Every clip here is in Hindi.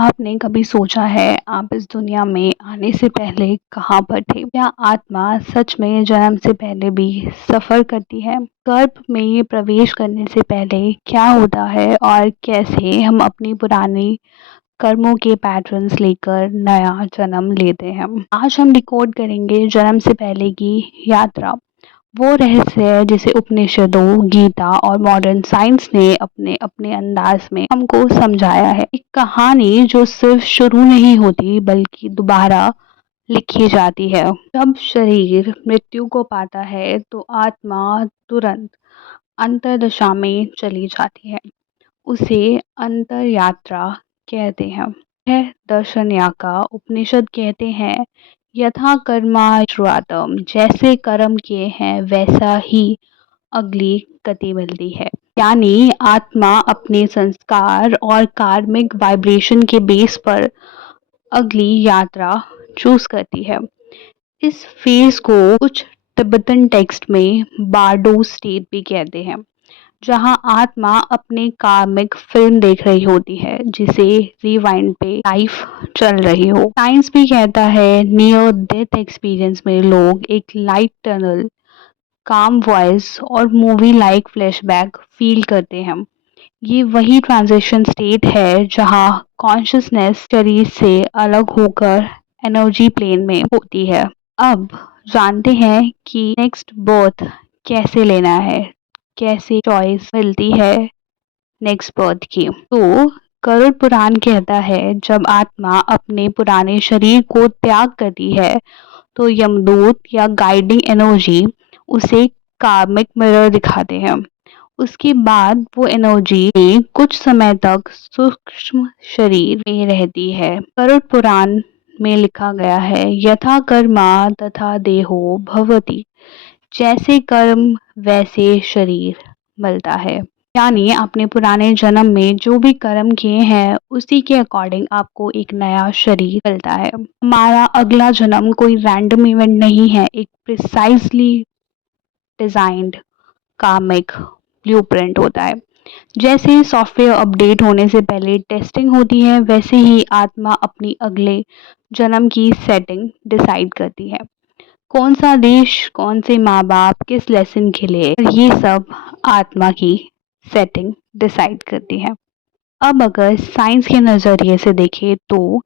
आपने कभी सोचा है आप इस दुनिया में आने से पहले कहाँ पर थे? क्या आत्मा सच में जन्म से पहले भी सफ़र करती है? गर्भ में प्रवेश करने से पहले क्या होता है और कैसे हम अपनी पुरानी कर्मों के पैटर्न्स लेकर नया जन्म लेते हैं? आज हम डिकोड करेंगे जन्म से पहले की यात्रा, वो रहस्य है जिसे उपनिषदों, गीता और मॉडर्न साइंस ने अपने अपने अंदाज में हमको समझाया है। एक कहानी जो सिर्फ शुरू नहीं होती बल्कि दोबारा लिखी जाती है। जब शरीर मृत्यु को पाता है तो आत्मा तुरंत अंतरदशा में चली जाती है। उसे अंतर यात्रा कहते हैं। यह दर्शन या का उपनिषद कहते हैं यथा कर्मा श्रुआतम, जैसे कर्म किए हैं वैसा ही अगली गति मिलती है। यानी आत्मा अपने संस्कार और कार्मिक वाइब्रेशन के बेस पर अगली यात्रा चूज करती है। इस फेज को कुछ तिब्बतन टेक्स्ट में बारडो स्टेट भी कहते हैं, जहां आत्मा अपने कार्मिक फिल्म देख रही होती है जिसे रिवाइंड पे लाइफ चल रही हो। साइंस भी कहता है नियर डेथ एक्सपीरियंस में लोग एक लाइट टनल, काम वॉइस और मूवी लाइक फ्लैशबैक फील करते हैं। ये वही ट्रांजिशन स्टेट है जहां कॉन्शियसनेस शरीर से अलग होकर एनर्जी प्लेन में होती है। अब जानते हैं कि नेक्स्ट बर्थ कैसे लेना है, कैसे चॉइस मिलती है नेक्स्ट बर्थ की। तो गरुड़ पुराण कहता है जब आत्मा अपने पुराने शरीर को त्याग करती है तो यमदूत या गाइडिंग एनर्जी उसे कार्मिक मिरर दिखाते हैं। उसके बाद वो एनर्जी कुछ समय तक सूक्ष्म शरीर में रहती है। गरुड़ पुराण में लिखा गया है यथा कर्मा तथा देहो भवति, जैसे कर्म वैसे शरीर मिलता है। यानी आपने पुराने जन्म में जो भी कर्म किए हैं उसी के अकॉर्डिंग आपको एक नया शरीर मिलता है। हमारा अगला जन्म कोई रैंडम इवेंट नहीं है, एक प्रिसाइजली डिजाइंड कार्मिक ब्लूप्रिंट होता है। जैसे सॉफ्टवेयर अपडेट होने से पहले टेस्टिंग होती है, वैसे ही आत्मा अपनी अगले जन्म की सेटिंग डिसाइड करती है। कौन सा देश, कौन से माँ बाप, किस लेसन के लिए, ये सब आत्मा की सेटिंग डिसाइड करती है। अब अगर साइंस के नज़रिए से देखें तो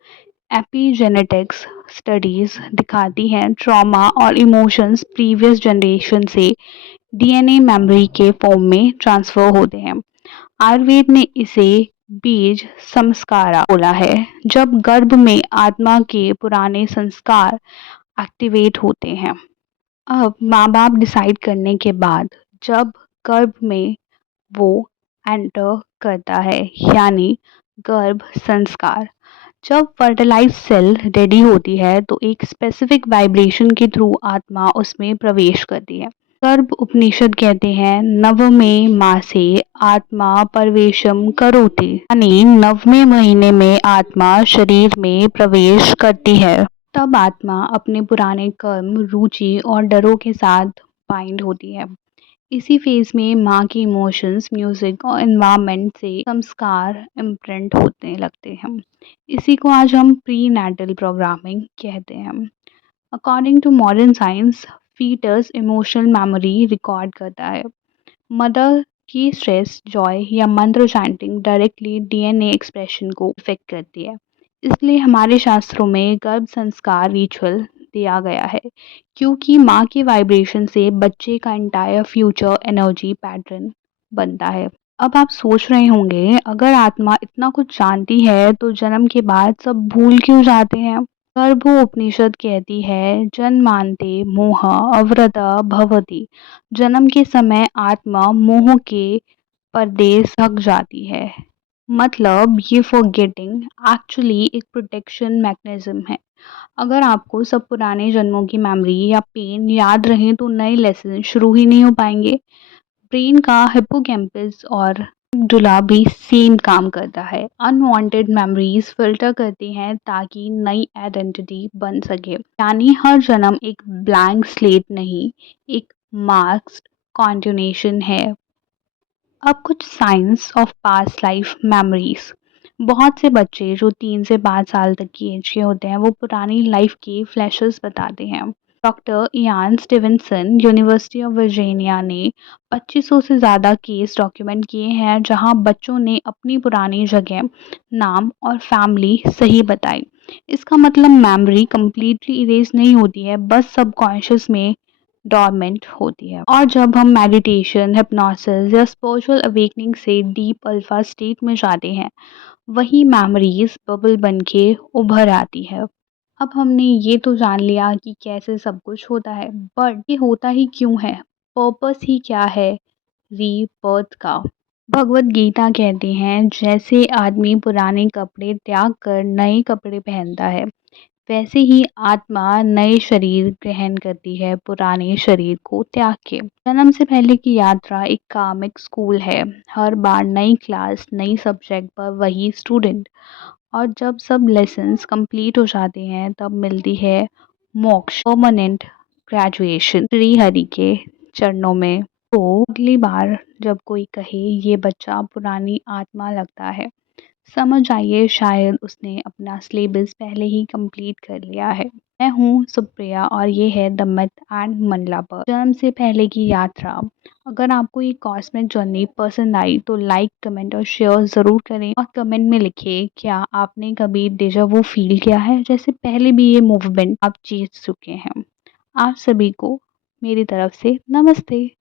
एपिजेनेटिक्स स्टडीज दिखाती हैं ट्रॉमा और इमोशंस प्रीवियस जनरेशन से डीएनए मेमोरी के फॉर्म में ट्रांसफर होते हैं। आयुर्वेद ने इसे बीज संस्कारा बोला है। जब गर्भ में आत्मा के पुराने संस्कार एक्टिवेट होते हैं। अब माँ बाप डिसाइड करने के बाद जब गर्भ में वो एंटर करता है, यानी गर्भ संस्कार, जब फर्टिलाइज सेल रेडी होती है तो एक स्पेसिफिक वाइब्रेशन के थ्रू आत्मा उसमें प्रवेश करती है। गर्भ उपनिषद कहते हैं नवमे मासे आत्मा प्रवेशम करोति, यानी नवमे महीने में आत्मा शरीर में प्रवेश करती है। तब आत्मा अपने पुराने कर्म, रुचि और डरों के साथ बाइंड होती है। इसी फेज में माँ की इमोशंस, म्यूजिक और एनवायरनमेंट से संस्कार इम्प्रिंट होने लगते हैं। इसी को आज हम प्री नेटल प्रोग्रामिंग कहते हैं। According to modern science, foetus emotional memory record करता है। मदर की स्ट्रेस, जॉय या mantra chanting directly DNA expression को इफेक्ट करती है। इसलिए हमारे शास्त्रों में गर्भ संस्कार रिचुअल दिया गया है, क्योंकि माँ के वाइब्रेशन से बच्चे का एंटायर फ्यूचर एनर्जी पैटर्न बनता है। अब आप सोच रहे होंगे अगर आत्मा इतना कुछ जानती है तो जन्म के बाद सब भूल क्यों जाते हैं? गर्भो उपनिषद कहती है जन्मांते मोह अवृत भवति, जन्म के समय आत्मा मोह के पर्दे ढक जाती है। मतलब ये फॉरगेटिंग एक्चुअली एक प्रोटेक्शन मैकेनिज्म है। अगर आपको सब पुराने जन्मों की मेमोरी या पेन याद रहे तो नए लेसन शुरू ही नहीं हो पाएंगे। ब्रेन का हिप्पोकैम्पस और अमिगडाला भी सेम काम करता है। अनवांटेड मेमोरीज फिल्टर करती हैं ताकि नई आइडेंटिटी बन सके। यानी हर जन्म एक ब्लैंक स्लेट नहीं, एक मार्क्स कॉन्टिन्यूशन है। अब कुछ science of past life memories. बहुत से बच्चे जो 3 से 5 साल तक की एज के होते हैं, वो पुरानी लाइफ के फ्लैशेस बताते हैं। Doctor Ian Stevenson, university of Virginia ने 2500 से ज़्यादा केस डॉक्यूमेंट किए हैं, जहां बच्चों ने अपनी पुरानी जगह, नाम और फैमिली सही बताई। इसका मतलब मेमोरी कंप्लीटली इरेज नहीं होती है, बस सबकॉन्शियस में डोरमेंट होती है। और जब हम मेडिटेशन, हिप्नोसिस या स्पिरिचुअल अवेकनिंग से डीप अल्फा स्टेट में जाते हैं, वही मेमोरीज बबल बन के उभर आती है। अब हमने ये तो जान लिया कि कैसे सब कुछ होता है, बट ये होता ही क्यों है? पर्पस ही क्या है रीबर्थ का? भगवत गीता कहते हैं, जैसे आदमी पुराने कपड़े त्याग कर नए कपड़े पहनता है, वैसे ही आत्मा नए शरीर ग्रहण करती है पुराने शरीर को त्याग के। जन्म से पहले की यात्रा एक कामिक स्कूल है। हर बार नई क्लास, नई सब्जेक्ट पर वही स्टूडेंट, और जब सब लेसन्स कंप्लीट हो जाते हैं, तब मिलती है मोक्ष, परमानेंट ग्रेजुएशन श्री हरि के चरणों में। तो अगली बार जब कोई कहे ये बच्चा पुरानी आत्मा लगता है, समझ आइए शायद उसने अपना सिलेबस पहले ही कंप्लीट कर लिया है। मैं हूँ सुप्रिया और ये है द मिथ एंड मंडला पर जन्म से पहले की यात्रा। अगर आपको ये कॉस्मिक जर्नी पसंद आई तो लाइक, कमेंट और शेयर ज़रूर करें, और कमेंट में लिखिए क्या आपने कभी डेजा वू फील किया है, जैसे पहले भी ये मूवमेंट आप जीत चुके हैं। आप सभी को मेरी तरफ से नमस्ते।